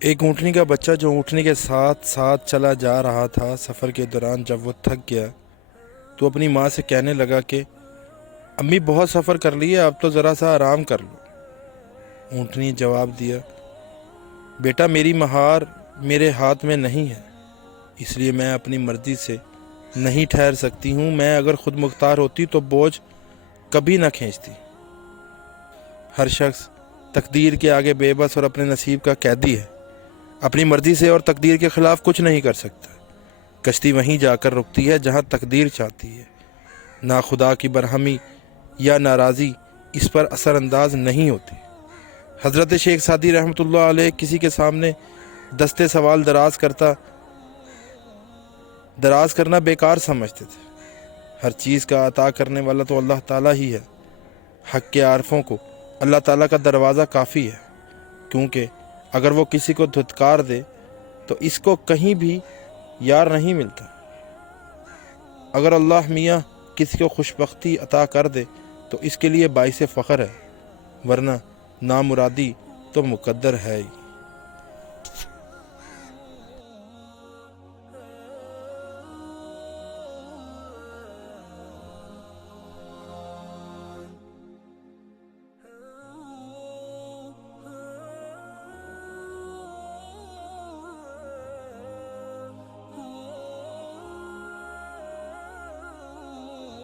ایک اونٹنی کا بچہ جو اونٹنی کے ساتھ ساتھ چلا جا رہا تھا، سفر کے دوران جب وہ تھک گیا تو اپنی ماں سے کہنے لگا کہ امی بہت سفر کر لیے، اب تو ذرا سا آرام کر لو۔ اونٹنی جواب دیا، بیٹا میری مہار میرے ہاتھ میں نہیں ہے، اس لیے میں اپنی مرضی سے نہیں ٹھہر سکتی ہوں۔ میں اگر خود مختار ہوتی تو بوجھ کبھی نہ کھینچتی۔ ہر شخص تقدیر کے آگے بے بس اور اپنے نصیب کا قیدی ہے، اپنی مرضی سے اور تقدیر کے خلاف کچھ نہیں کر سکتا۔ کشتی وہیں جا کر رکتی ہے جہاں تقدیر چاہتی ہے، نہ خدا کی برہمی یا ناراضی اس پر اثر انداز نہیں ہوتی۔ حضرت شیخ سعدی رحمۃ اللہ علیہ کسی کے سامنے دستے سوال دراز کرنا بیکار سمجھتے تھے۔ ہر چیز کا عطا کرنے والا تو اللہ تعالیٰ ہی ہے۔ حق کے عارفوں کو اللہ تعالیٰ کا دروازہ کافی ہے، کیونکہ اگر وہ کسی کو دھتکار دے تو اس کو کہیں بھی یار نہیں ملتا۔ اگر اللہ میاں کسی کو خوشبختی عطا کر دے تو اس کے لیے باعث فخر ہے، ورنہ نامرادی تو مقدر ہے ہی۔